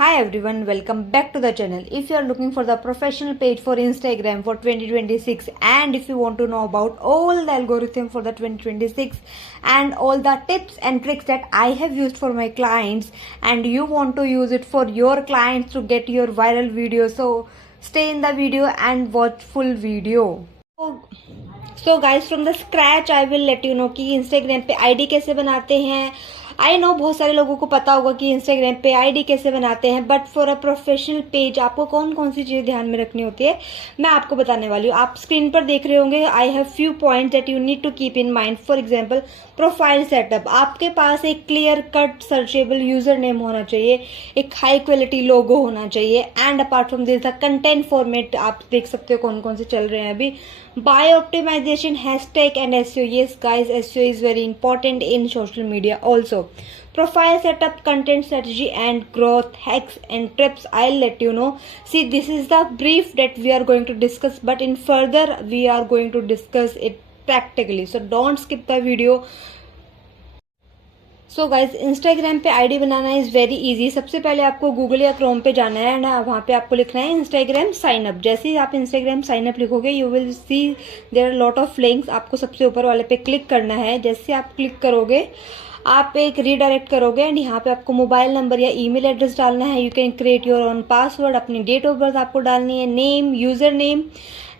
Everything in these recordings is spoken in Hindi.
Hi everyone, welcome back to the channel. If you are looking for the professional page for Instagram for 2026 and if you want to know about all the algorithm for the 2026 and all the tips and tricks that I have used for my clients and you want to use it for your clients to get your viral video, so stay in the video and watch full video. So guys, from the scratch I will let you know कि Instagram पे ID कैसे बनाते हैं. आई नो बहुत सारे लोगों को पता होगा कि इंस्टाग्राम पे आईडी कैसे बनाते हैं, but for a professional page आपको कौन कौन सी चीजें ध्यान में रखनी होती है मैं आपको बताने वाली हूँ. आप स्क्रीन पर देख रहे होंगे I have few points that you need to keep in mind. For example profile setup. आपके पास एक clear cut searchable user name होना चाहिए, एक हाई क्वालिटी लोगो होना चाहिए and apart from this the content format आप देख सकते हो कौन कौन से चल रहे हैं अभी. Bio optimisation, hashtag and SEO. Yes guys, SEO is very important in social media also. Profile setup, content strategy and growth hacks and tips I'll let you know. See, this is the brief that we are going to discuss, but in further we are going to discuss it practically, so don't skip the video. So guys, Instagram पे आईडी बनाना इज वेरी इजी. सबसे पहले आपको गूगल या क्रोम पे जाना है एंड वहाँ पे आपको लिखना है इंस्टाग्राम साइन अप. जैसे ही आप इंस्टाग्राम साइन अप लिखोगे you will see there are lot of links. आपको सबसे ऊपर वाले पे क्लिक करना है. जैसे आप क्लिक करोगे आप एक रीडायरेक्ट करोगे एंड यहाँ पे आपको मोबाइल नंबर या ईमेल एड्रेस डालना है. You can create your own password. अपनी डेट ऑफ बर्थ आपको डालनी है, name, user name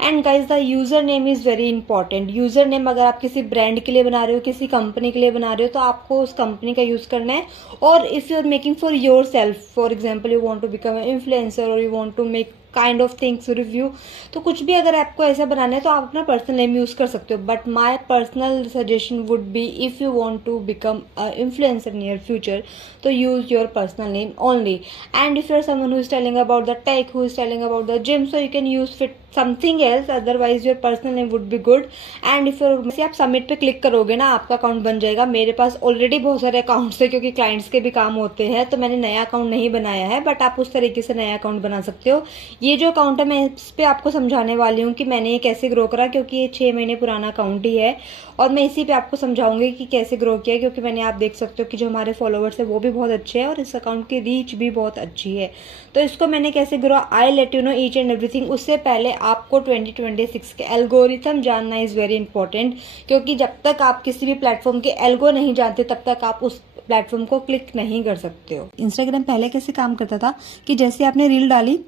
and guys the user name is very important. User name अगर आप किसी ब्रांड के लिए बना रहे हो, किसी कंपनी के लिए बना रहे हो, तो आपको उस कंपनी का यूज करना है. और if you are making for yourself, for example you want to become an influencer और you want to make kind of things review, तो कुछ भी अगर आपको ऐसा बनाना है तो आप अपना पर्सनल नेम यूज कर सकते हो. But my personal suggestion would be if you want to become influencer near future तो use your personal name only. And if you are someone who is telling about the tech, who is telling about the gym, so you can use fit something else, otherwise your personal name would be good. And if आप सबमिट पे क्लिक करोगे ना आपका अकाउंट बन जाएगा. मेरे पास ऑलरेडी बहुत सारे अकाउंट्स है क्योंकि क्लाइंट्स के भी काम होते हैं, तो मैंने नया अकाउंट नहीं बनाया है, बट आप उस तरीके से नया अकाउंट बना सकते हो. ये जो अकाउंट है मैं इस पे आपको समझाने वाली हूँ कि मैंने ये कैसे ग्रो करा, क्योंकि ये 6 महीने पुराना अकाउंट ही है और मैं इसी पे आपको समझाऊंगी कि कैसे ग्रो किया, क्योंकि मैंने आप देख सकते हो कि जो हमारे फॉलोवर्स है वो भी बहुत अच्छे हैं और इस अकाउंट की रीच भी बहुत अच्छी है. तो इसको मैंने कैसे grow, I let you know each and everything. उससे पहले आपको 2026 के एल्गोरिथम जानना इज वेरी इंपॉर्टेंट, क्योंकि जब तक आप किसी भी प्लेटफॉर्म के एल्गो नहीं जानते तब तक आप उस प्लेटफॉर्म को क्लिक नहीं कर सकते हो. इंस्टाग्राम पहले कैसे काम करता था कि जैसे आपने रील डाली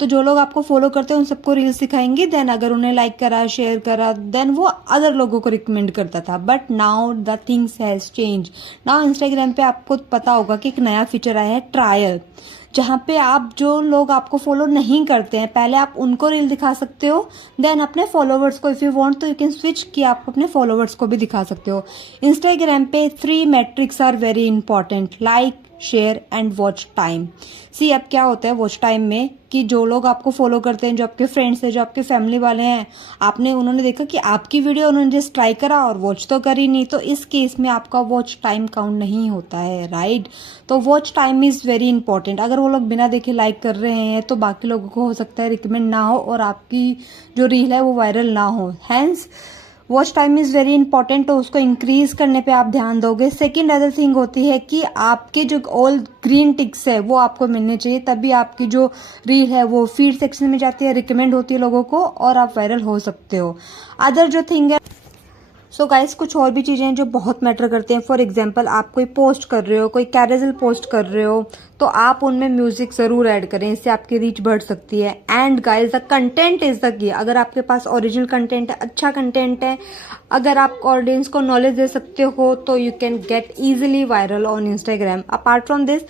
तो जो लोग आपको फॉलो करते हैं उन सबको रील्स दिखाएंगे, देन अगर उन्हें लाइक करा, शेयर करा, देन वो अदर लोगों को रिकमेंड करता था. But now the things has change. Now Instagram पे आपको पता होगा कि एक नया फीचर आया है ट्रायल, जहाँ पे आप जो लोग आपको फॉलो नहीं करते हैं पहले आप उनको रील दिखा सकते हो, देन अपने फॉलोवर्स को इफ यू वांट तो यू कैन स्विच कि आप अपने फॉलोवर्स को भी दिखा सकते हो. इंस्टाग्राम पे 3 metrics are very important, like, share and watch time. See अब क्या होता है वॉच टाइम में कि जो लोग आपको फॉलो करते हैं, जो आपके फ्रेंड्स हैं, जो आपके फैमिली वाले हैं, उन्होंने देखा कि आपकी वीडियो उन्होंने जस्ट ट्राई करा और वॉच तो करी नहीं, तो इस केस में आपका वॉच टाइम काउंट नहीं होता है, राइट. तो watch time is very important. अगर वो लोग बिना देखे लाइक कर रहे हैं तो बाकी लोगों को हो सकता है रिकमेंड ना हो और आपकी जो रील है वो वायरल ना हो. Hence watch time is very important, तो उसको इंक्रीज करने पे आप ध्यान दोगे. सेकेंड अदर थिंग होती है कि आपके जो ऑल ग्रीन टिक्स है वो आपको मिलने चाहिए, तभी आपकी जो रील है वो फीड सेक्शन में जाती है, रिकमेंड होती है लोगों को और आप वायरल हो सकते हो. अदर जो थिंग है सो गाइस, कुछ और भी चीजें हैं जो बहुत मैटर करते हैं. फॉर एग्जाम्पल आप कोई पोस्ट कर रहे हो, कोई कैरेजल पोस्ट कर रहे हो, तो आप उनमें म्यूजिक जरूर ऐड करें, इससे आपकी रीच बढ़ सकती है. And guys the content is the key. अगर आपके पास ओरिजिनल कंटेंट है, अच्छा कंटेंट है, अगर आप ऑडियंस को नॉलेज दे सकते हो तो you can get easily viral on Instagram. Apart from this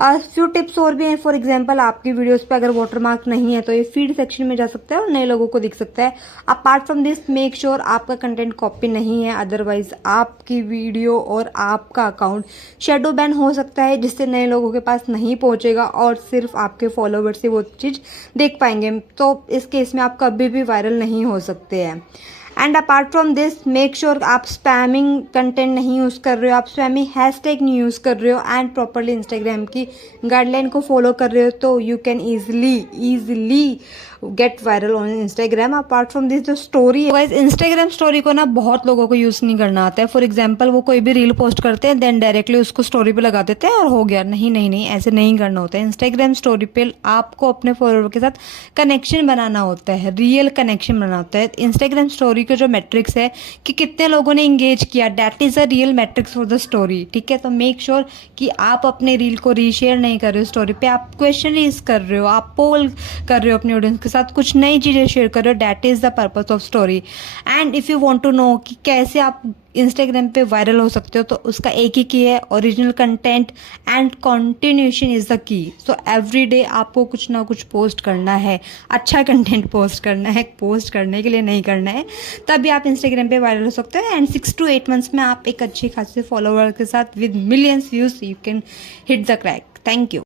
few tips और भी हैं. फॉर एग्जाम्पल आपकी वीडियोस पे अगर वाटरमार्क नहीं है तो ये फीड सेक्शन में जा सकता है और नए लोगों को दिख सकता है. Apart from this make sure आपका कंटेंट कॉपी नहीं है, अदरवाइज आपकी वीडियो और आपका अकाउंट शेडो बैन हो सकता है, जिससे नए लोगों के पास नहीं पहुंचेगा और सिर्फ आपके फॉलोवर्स से वो चीज देख पाएंगे. तो इस केस में आप कभी भी वायरल नहीं हो सकते हैं. And apart from this make sure आप स्पैमिंग कंटेंट नहीं यूज़ कर रहे हो, आप स्पैमिंग हैशटैग नहीं यूज़ कर रहे हो एंड प्रॉपरली इंस्टाग्राम की गाइडलाइन को फॉलो कर रहे हो, तो you can easily get viral on Instagram. Apart from this जो स्टोरी है गाइस, इंस्टाग्राम स्टोरी को ना बहुत लोगों को यूज़ नहीं करना आता है। फॉर एग्जांपल वो कोई भी रील पोस्ट करते हैं देन डायरेक्टली उसको स्टोरी पे लगा देते हैं और हो गया। नहीं, ऐसे नहीं करना होता है। इंस्टाग्राम स्टोरी पे आपको अपने फॉलोअर के साथ कनेक्शन बनाना होता है, रियल कनेक्शन बनाना होता है। इंस्टाग्राम स्टोरी के जो मैट्रिक्स है कि कितने लोगों ने इंगेज किया, that is a real matrix for the story, ठीक है। तो मेक श्योर कि आप अपने रील को रीशेयर नहीं कर रहे हो स्टोरी पे, आप क्वेश्चन रेज कर रहे हो, आप पोल कर रहे हो अपने ऑडियंस के साथ, कुछ नई चीज़ें शेयर कर रहे हो, that is the purpose of story. And if you want to know कि कैसे आप इंस्टाग्राम पे वायरल हो सकते हो, तो उसका एक ही की है, original content and continuation is the key. So every day आपको कुछ ना कुछ पोस्ट करना है, अच्छा कंटेंट पोस्ट करना है, पोस्ट करने के लिए नहीं करना है, तभी आप इंस्टाग्राम पे वायरल हो सकते हो। एंड 6 to 8 मंथ्स में आप एक अच्छी खासी फॉलोवर के साथ with millions views you can hit the crack. Thank you.